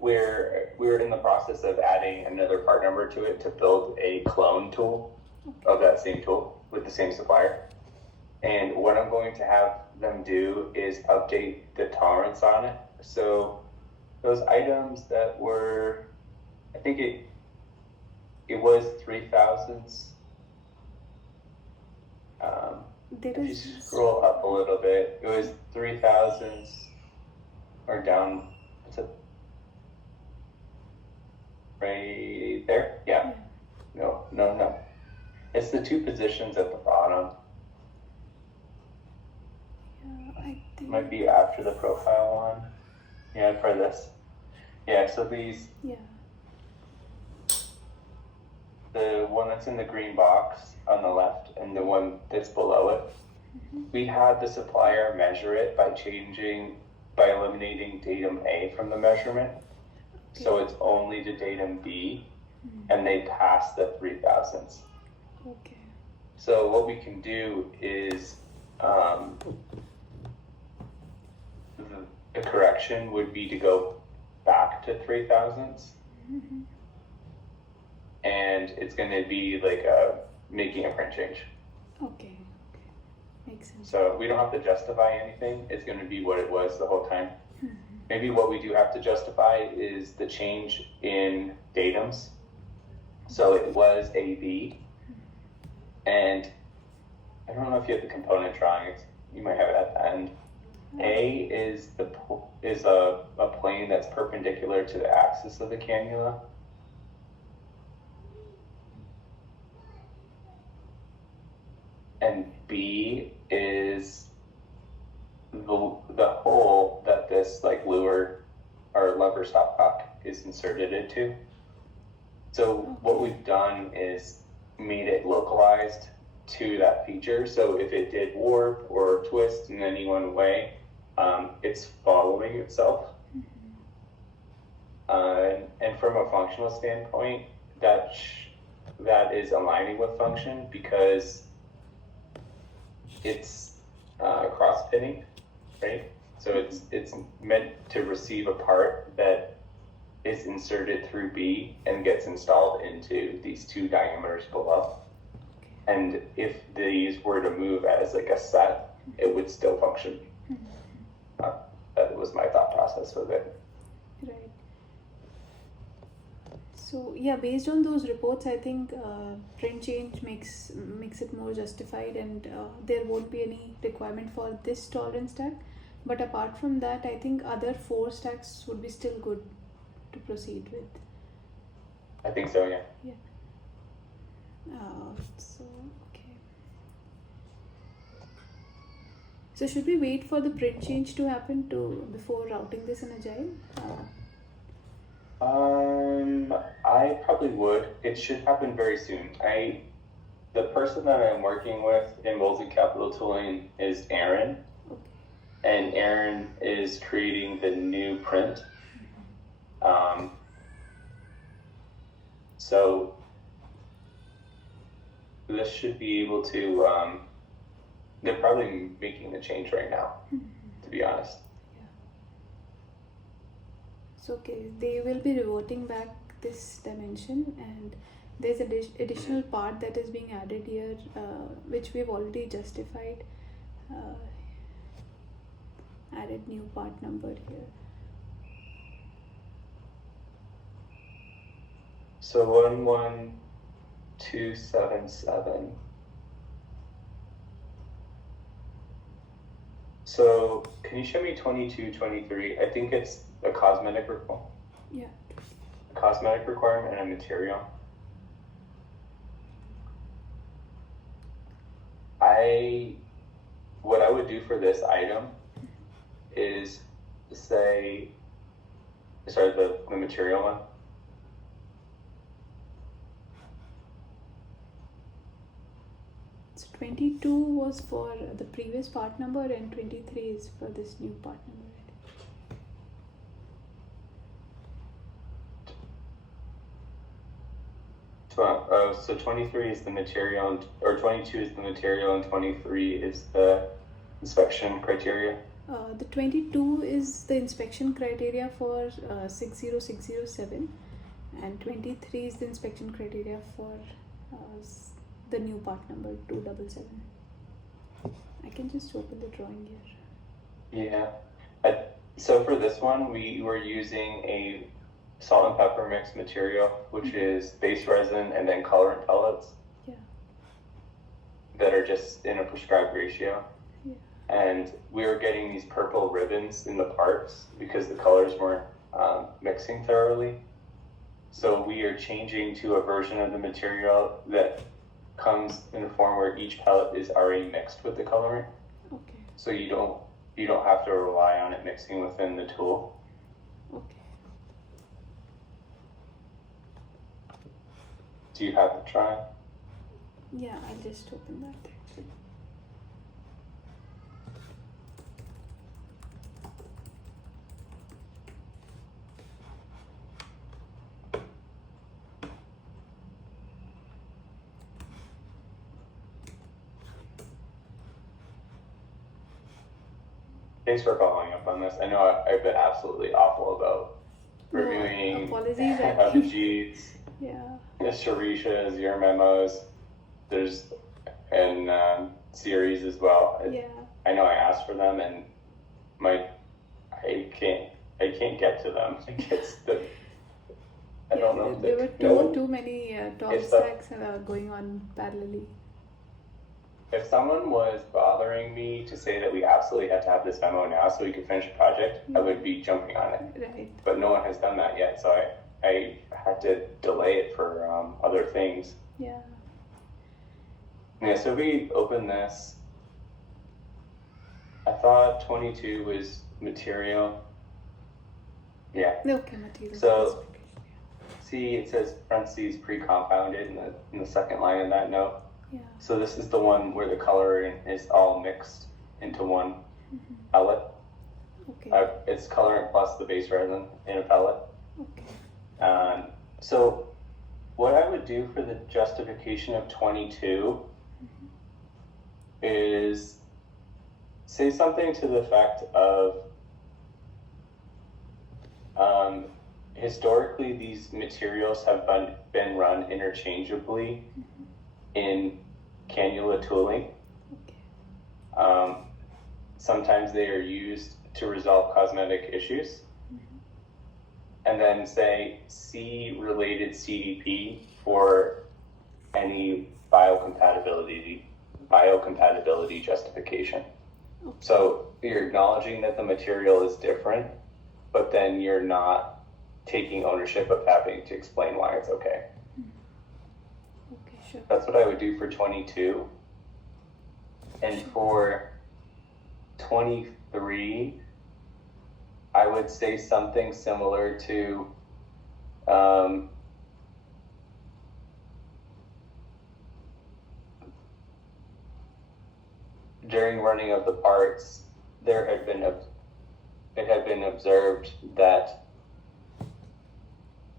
we're in the process of adding another part number to it to build a clone tool of that same tool with the same supplier. And what I'm going to have them do is update the tolerance on it. So those items that were, I think it was 3,000s. If you scroll up a little bit, it was 3,000s or down. It's a right there. Yeah. No. It's the two positions at the bottom. Yeah, I think. Might be after the profile one. Yeah, for this. Yeah, so these. Yeah. The one that's in the green box on the left and the one that's below it. We had the supplier measure it by eliminating datum A from the measurement. Okay. So it's only the datum B, and they pass the 3,000s. Okay. So what we can do is the correction would be to go back to 3,000s. And it's going to be like making a print change. Okay. Makes sense. So we don't have to justify anything. It's going to be what it was the whole time. Maybe what we do have to justify is the change in datums. So it was AB. And I don't know if you have the component drawings. You might have it at the end. A is a plane that's perpendicular to the axis of the cannula. And B is the hole that this like lure or lever stopcock is inserted into. So what we've done is made it localized to that feature. So if it did warp or twist in any one way, it's following itself. And from a functional standpoint, that is aligning with function because it's cross-pinning, right? So it's meant to receive a part that is inserted through B and gets installed into these two diameters below. And if these were to move as like a set, it would still function. That was my thought process with it. Right. So yeah, based on those reports, I think print change makes it more justified, and there won't be any requirement for this tolerance stack. But apart from that, I think other 4 stacks would be still good to proceed with. I think so, yeah. Yeah. So okay. So should we wait for the print change to happen before routing this in Agile? I probably would. It should happen very soon. The person that I'm working with in Bolzig Capital Tooling is Aaron. Okay. And Aaron is creating the new print. So this should be able to, they're probably making the change right now, to be honest. Yeah. So okay, they will be reverting back this dimension, and there's an additional part that is being added here, which we've already justified. Added new part number here. So 11277. So can you show me 2223? I think it's a cosmetic requirement. Yeah. A cosmetic requirement and a material. What I would do for this item is say, sorry, the material one. So 22 was for the previous part number, and 23 is for this new part number. So 23 is the material, or 22 is the material, and 23 is the inspection criteria. The 22 is the inspection criteria for 60607, and 23 is the inspection criteria for the new part number 277. I can just open the drawing here. Yeah. So for this one, we were using a salt and pepper mix material, which is base resin and then colorant pellets. Yeah. That are just in a prescribed ratio. Yeah. And we were getting these purple ribbons in the parts because the colors weren't mixing thoroughly. So we are changing to a version of the material that comes in a form where each pellet is already mixed with the colorant. Okay. So you don't have to rely on it mixing within the tool. Okay. Do you have the try? Yeah, I'll just open that. Thanks for following up on this. I know I've been absolutely awful about No, reviewing apologies. Abhijit's, Yeah. Sharisha's, your memos. There's and series as well. Yeah. I know I asked for them, and I can't get to them. I don't know. There were too many top stacks going on parallelly. If someone was bothering me to say that we absolutely had to have this memo now so we could finish the project, I would be jumping on it. Right. But no one has done that yet, so I had to delay it for other things. Yeah. Yeah, so we open this. I thought 22 was material. Yeah. Okay, material. So, see, it says parentheses pre-compounded in the second line of that note. Yeah. So this is the one where the coloring is all mixed into one pellet. Okay. It's colorant plus the base resin in a pellet. Okay. So what I would do for the justification of 22 is say something to the effect of historically these materials have been run interchangeably in cannula tooling. Okay. Sometimes they are used to resolve cosmetic issues. And then say C related CDP for any biocompatibility justification. Okay. So you're acknowledging that the material is different, but then you're not taking ownership of having to explain why it's okay. Okay, sure. That's what I would do for 22. And for 23, I would say something similar to during running of the parts, it had been observed that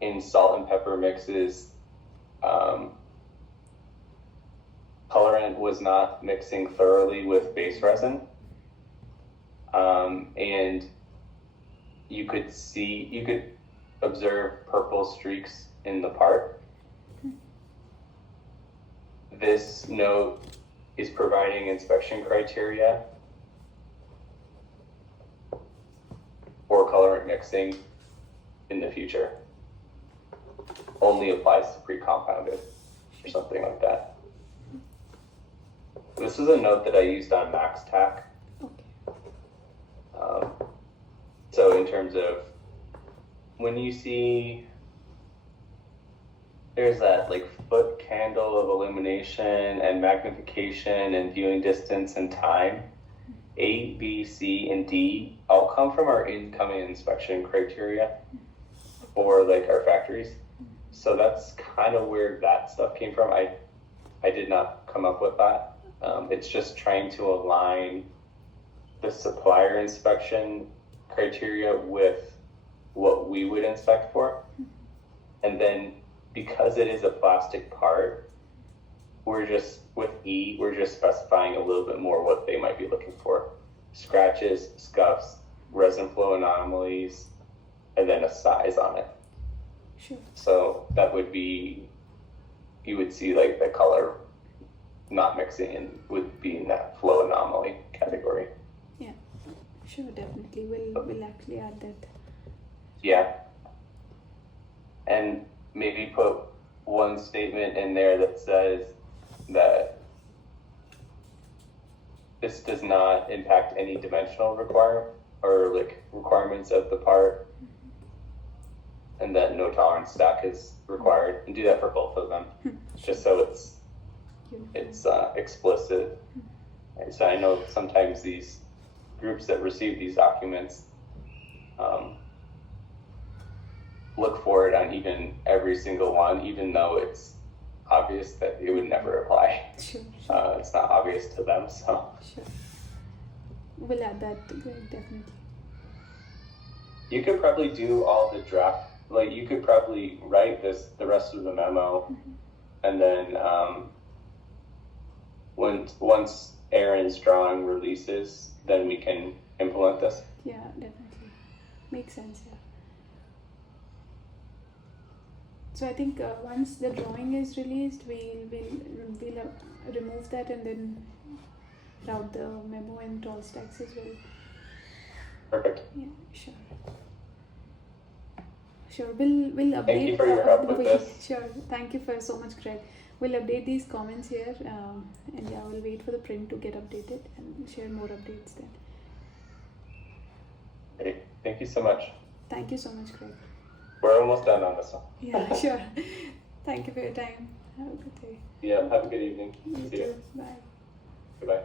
in salt and pepper mixes, colorant was not mixing thoroughly with base resin, and you could observe purple streaks in the part. This note is providing inspection criteria for colorant mixing in the future. Only applies to pre-compounded or something like that. This is a note that I used on MaxTac. Okay. So in terms of when you see there's that like foot candle of illumination and magnification and viewing distance and time, A, B, C, and D all come from our incoming inspection criteria for like our factories. So that's kind of where that stuff came from. I did not come up with that. It's just trying to align the supplier inspection criteria with what we would inspect for. And then because it is a plastic part, with E, we're just specifying a little bit more what they might be looking for. scratches, scuffs, resin flow anomalies, and then a size on it. Sure. So that would be, you would see like the color not mixing in would be in that flow anomaly category. Yeah. Sure. Definitely. We'll actually add that. Yeah. And maybe put one statement in there that says that this does not impact any dimensional requirements of the part, and that no tolerance stack is required, and do that for both of them, just so it's explicit. And so I know sometimes these groups that receive these documents look for it on even every single one, even though it's obvious that it would never apply. Sure. It's not obvious to them, so. Sure. We'll add that, Greg, definitely. You could probably do all the draft, like you could probably write the rest of the memo, and then once Aaron Strong releases, then we can implement this. Yeah, definitely. Makes sense, yeah. So I think once the drawing is released, we'll remove that and then route the memo and all stacks as well. Perfect. Yeah, sure. Sure, we'll update. Thank you for your help with this. Sure, thank you for so much, Greg. We'll update these comments here, and yeah, we'll wait for the print to get updated and share more updates then. Great. Thank you so much. Thank you so much, Greg. We're almost done on this one. Yeah, sure. Thank you for your time. Have a good day. Yeah, have a good evening. You See you. too. Bye. Goodbye.